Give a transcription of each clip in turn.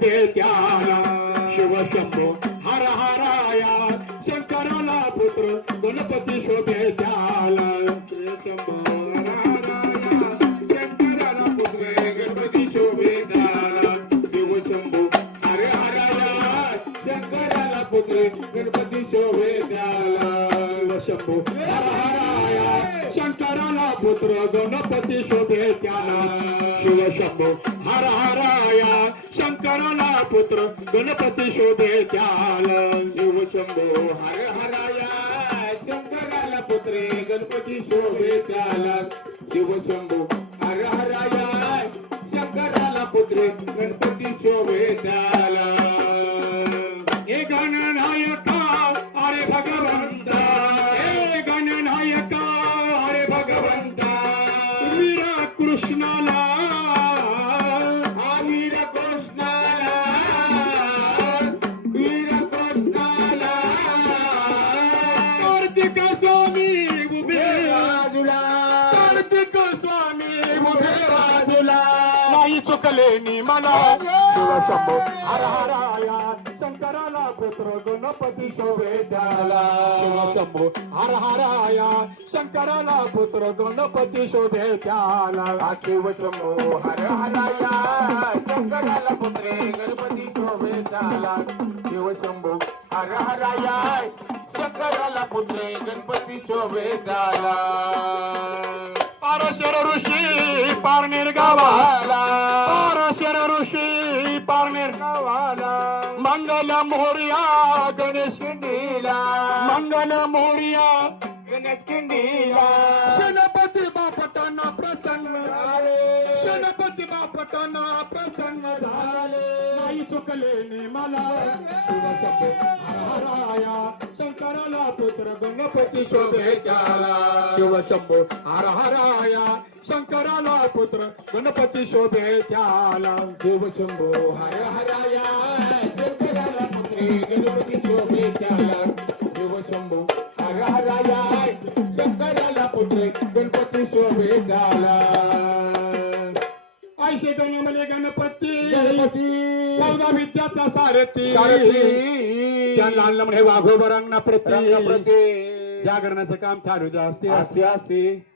ते त्याला शिवशंभो शंकराला पुत्र गणपती शोभे त्याला. शिवशंभो हर हराया शंकराला पुत्र गणपती शोभे त्याला. शिवशंभो हर हराया शंकराला पुत्र गणपती शोभे त्याला. शिवशंभो हर हराया शंकराला पुत्र गणपती चुकले मला. शिवशंभो हर हराया शंकराला पुत्र गणपती शोभे त्याला शिवशंभो हर हराया शंकराला पुत्र गणपती शोभे त्याला हा शिवशंभो हर हराया शंकराला पुत्र गणपती शोभे त्याला शिवशंभो हर हराया शंकराला पुत्र गणपती शोभे त्याला पारशर ऋषी पारनेर गावाला. पारशर ऋषी पारनेर गावाला. मंगल मोर्या गणेश किंडीला मंगल मोर्या गणेश किंडीला शनपती बापटांना प्रसन्न झाले. शनपती बापटांना प्रसन्न झाले. नाही चुकले ने मला शंकराला पुत्र गणपती शोभे त्याला शिवशंभो हर हराया शंकराला पुत्र गणपती शोभे त्याला शिवशंभो हर हराया शंकराला पुत्र गणपती शोभे त्याला हर हराया शंकराला पुत्र गणपती शोभे त्याला ऐशे गणमले गणपती. गणपती. चौदा विद्याचा सारथी. सारथी. त्या लहान म्हणे वाघोबरांना प्रती रंगप्रती. जागरणाचं काम चालूच असते असते. असते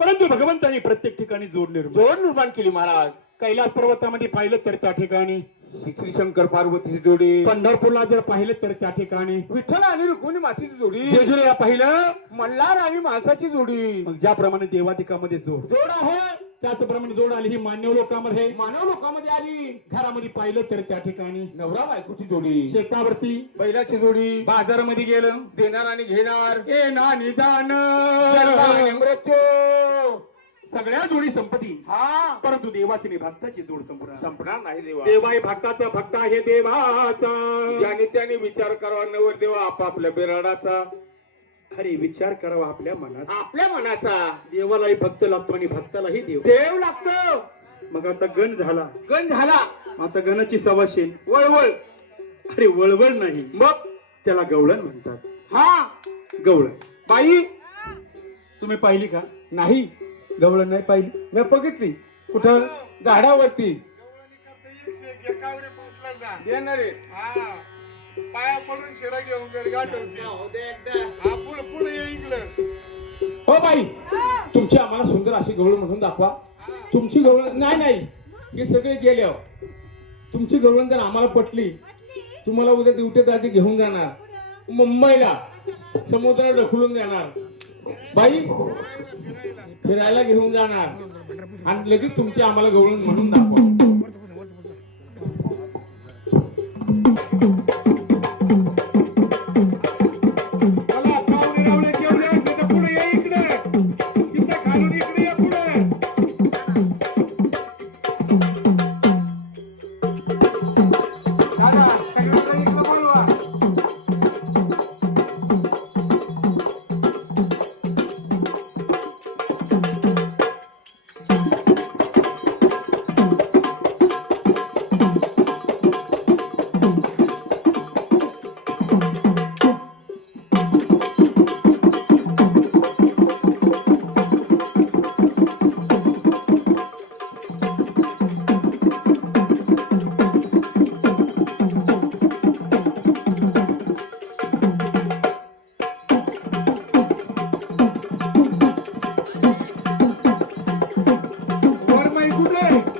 परंतु भगवंतांनी प्रत्येक ठिकाणी जोड निर्माण जोड निर्माण केली महाराज. कैलास पर्वतामध्ये पाहिलं तर त्या ठिकाणी. श्री शंकर पार्वतीची जोडी. पंढरपूरला जर पाहिलं तर त्या ठिकाणी. विठ्ठल आणि रुक्मिणी मातीची जोडी. जेजुरीला पाहिलं. मल्हार आणि माणसाची जोडी. मग ज्याप्रमाणे देवादिकामध्ये जोड. जोड आहे. त्याचप्रमाणे जोड आली ही मान्य लोकांमध्ये. मानव लोकांमध्ये आली. घरामध्ये पाहिलं तर त्या ठिकाणी. नवरा बायकोची जोडी. शेतावरती. बैलाची जोडी. बाजारामध्ये गेलं. देणार आणि घेणार. ए नानी जाण. मृत्यू. सगळ्या जोडी संपत्ती हा. परंतु देवाची आणि भक्ताची जोड संपूर्ण संपणार नाही देवा. देवाई भक्ताचा भक्त आहे देवाचा. ज्याने त्याने विचार करावा नवर देवा आपापल्या बिराडाचा. अरे विचार करावा आपल्या मनात. आपल्या मनाचा. देवालाही भक्त लागतो आणि भक्तालाही देव. देव लागतो. मग आता गण झाला. गण झाला. आता गणाची सवाशील वळवळ. अरे वळवळ नाही. मग? त्याला गवळण म्हणतात. हा. गवळण. बाई. तुम्ही पाहिली का? नाही. गवळण नाही पाहिली. मी बघितली. कुठं? झाडावरती. देणार हा. पाया पडून शिरा घेऊन घरी गाठवते. हा पुढे पुढे ये इकडं हो बाई. तुमची आम्हाला सुंदर अशी गवळ म्हणून दाखवा. तुमची गवळ नाही नाही. हे सगळे गेले हो. तुमची गवळण जर आम्हाला पटली तुम्हाला उद्या दिवटे दादी घेऊन जाणार. मुंबईला. समुद्रात ढकलून जाणार बाई फिरायला घेऊन जाणार. आणि लगेच तुमची आम्हाला गवळण म्हणून दाखवा. today.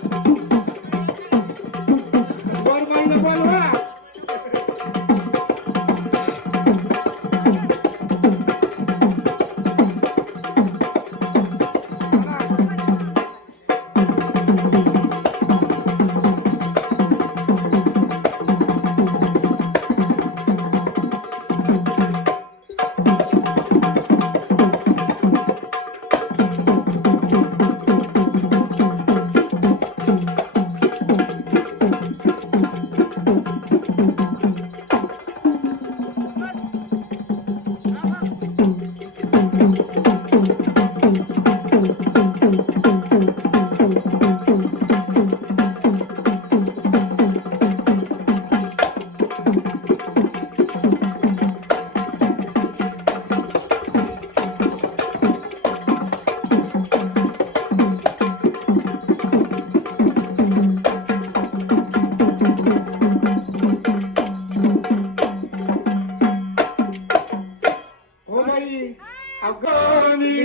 अफगाणी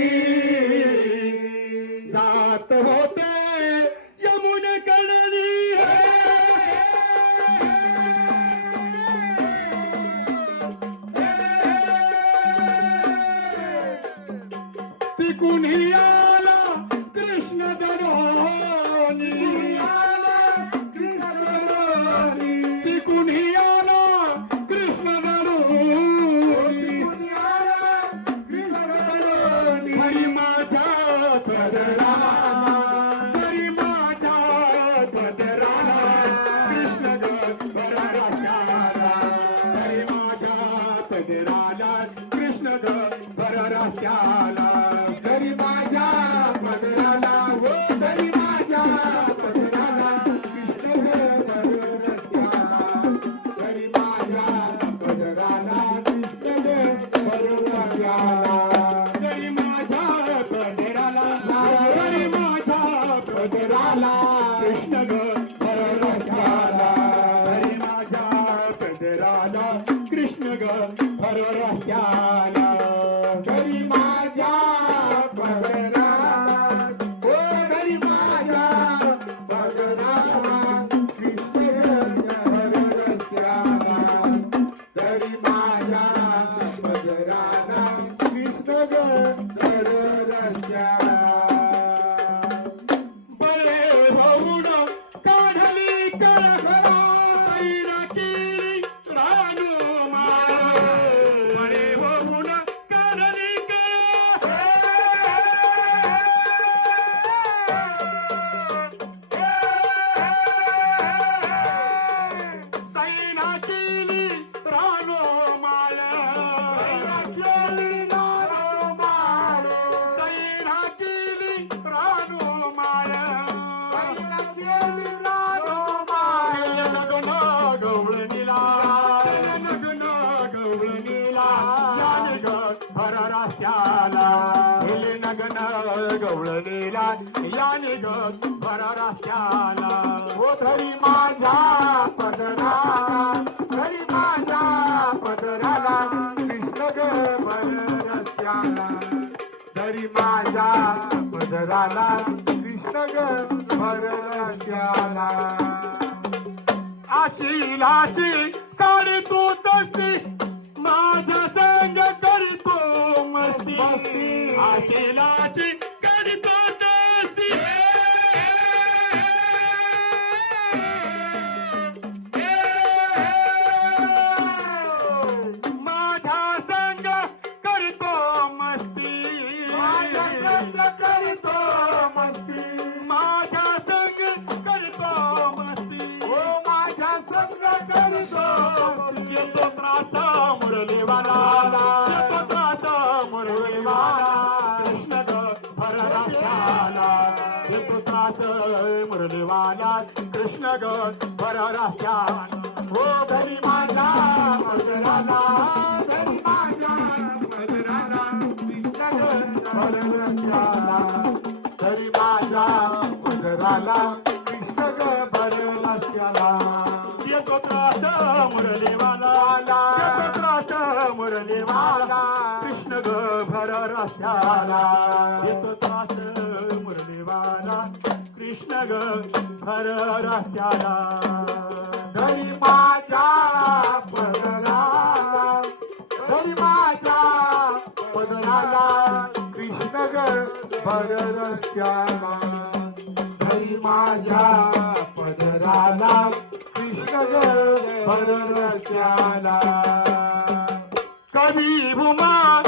जात होते. माझ्या पदराला कृष्ण रस्त्याला. माझ्या हो माझ्या कृष्ण बरा रस्त्याला. हरी माझ्या पदराला कृष्ण बरा रस्त्याला. माझ्या माझ्या हो, कृष्ण गवळणीला याने ग भर रस्त्याला ओ धरी माझ्या पदरा धरी माझ्या पदराला. कृष्ण ग भर रस्त्याला धरी माझ्या पदराला कृष्ण ग भर रस्त्याला आशिलाची काळी तू तस्ती माझ्या संग करीतो मस्ती. आशिलाची येतो त्रास मुरलीवाला कृष्ण ग भर रस्त्याला हो घरी माझा मधुराला घरी माझ्या मधुराला कृष्ण ग भर रस्त्याला घरी माझ्या मधुराला कृष्ण ग भर रस्त्याला येतो त्रास मुरलीवाला येतो त्रास ग भर रस्त्याला. तास मुरलीवाला. कृष्ण ग भर रस्त्याला. गरिबाच्या पदला पदराला कृष्ण ग भर रस्त्याला. कवी भूमा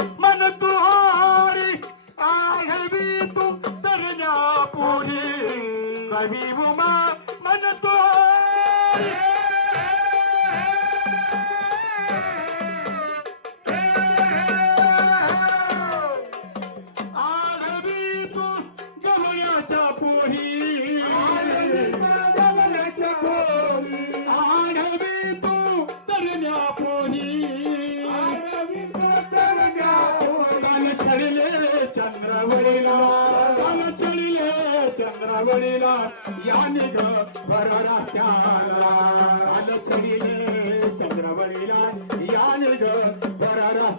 कभी भूमा चंद्रावळीला या निघ भरला त्याला. काल चंद्रवळीला या निघ भरला